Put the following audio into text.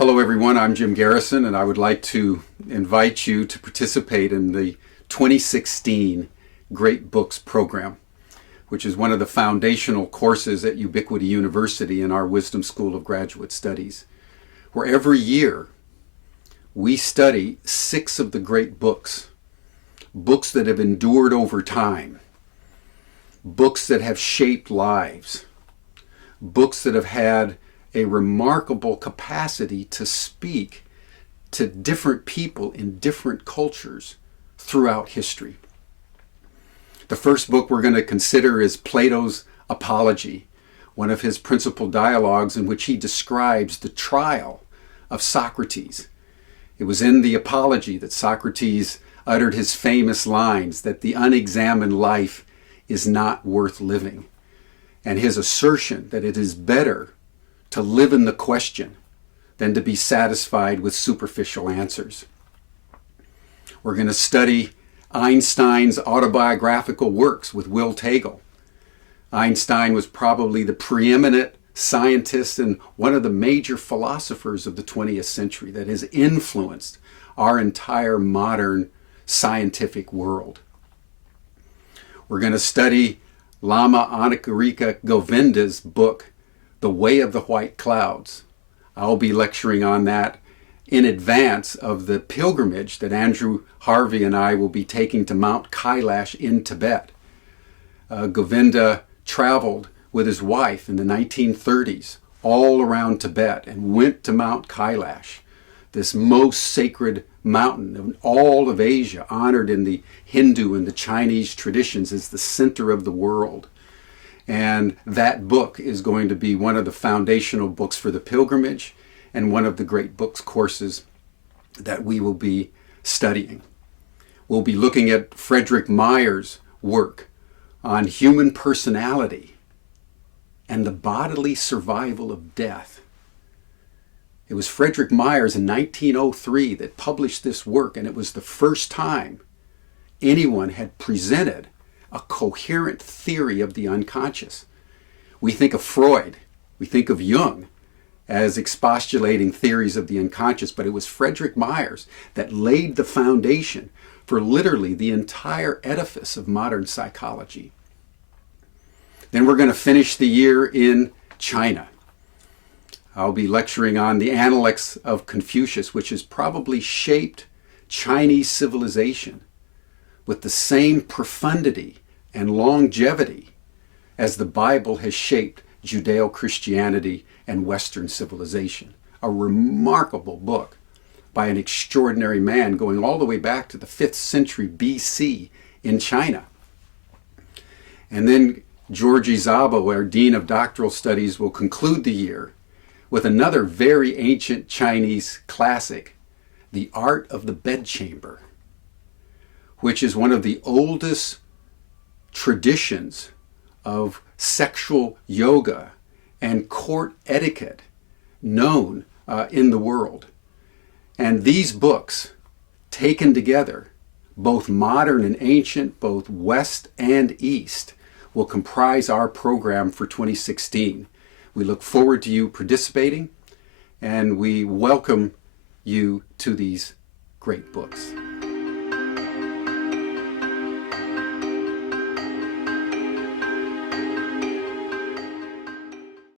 Hello everyone, I'm Jim Garrison and I would like to invite you to participate in the 2016 Great Books program, which is one of the foundational courses at Ubiquity University in our Wisdom School of Graduate Studies, where every year we study 6 of the great books, books that have endured over time, books that have shaped lives, books that have had a remarkable capacity to speak to different people in different cultures throughout history. The first book we're going to consider is Plato's Apology, one of his principal dialogues in which he describes the trial of Socrates. It was in the Apology that Socrates uttered his famous lines that the unexamined life is not worth living, and his assertion that it is better to live in the question than to be satisfied with superficial answers. We're going to study Einstein's autobiographical works with Will Tagle. Einstein was probably the preeminent scientist and one of the major philosophers of the 20th century that has influenced our entire modern scientific world. We're going to study Lama Anagarika Govinda's book, The Way of the White Clouds. I'll be lecturing on that in advance of the pilgrimage that Andrew Harvey and I will be taking to Mount Kailash in Tibet. Govinda traveled with his wife in the 1930s all around Tibet and went to Mount Kailash, this most sacred mountain in all of Asia, honored in the Hindu and the Chinese traditions as the center of the world. And that book is going to be one of the foundational books for the pilgrimage and one of the great books courses that we will be studying. We'll be looking at Frederick Myers' work on human personality and the bodily survival of death. It was Frederick Myers in 1903 that published this work, and it was the first time anyone had presented a coherent theory of the unconscious. We think of Freud, we think of Jung as expostulating theories of the unconscious, but it was Frederick Myers that laid the foundation for literally the entire edifice of modern psychology. Then we're going to finish the year in China. I'll be lecturing on the Analects of Confucius, which has probably shaped Chinese civilization with the same profundity and longevity as the Bible has shaped Judeo-Christianity and Western civilization. A remarkable book by an extraordinary man going all the way back to the 5th century BC in China. And then Georgi Szabo, our Dean of Doctoral Studies, will conclude the year with another very ancient Chinese classic, The Art of the Bedchamber, which is one of the oldest traditions of sexual yoga and court etiquette known in the world. And these books, taken together, both modern and ancient, both West and East, will comprise our program for 2016. We look forward to you participating, and we welcome you to these great books.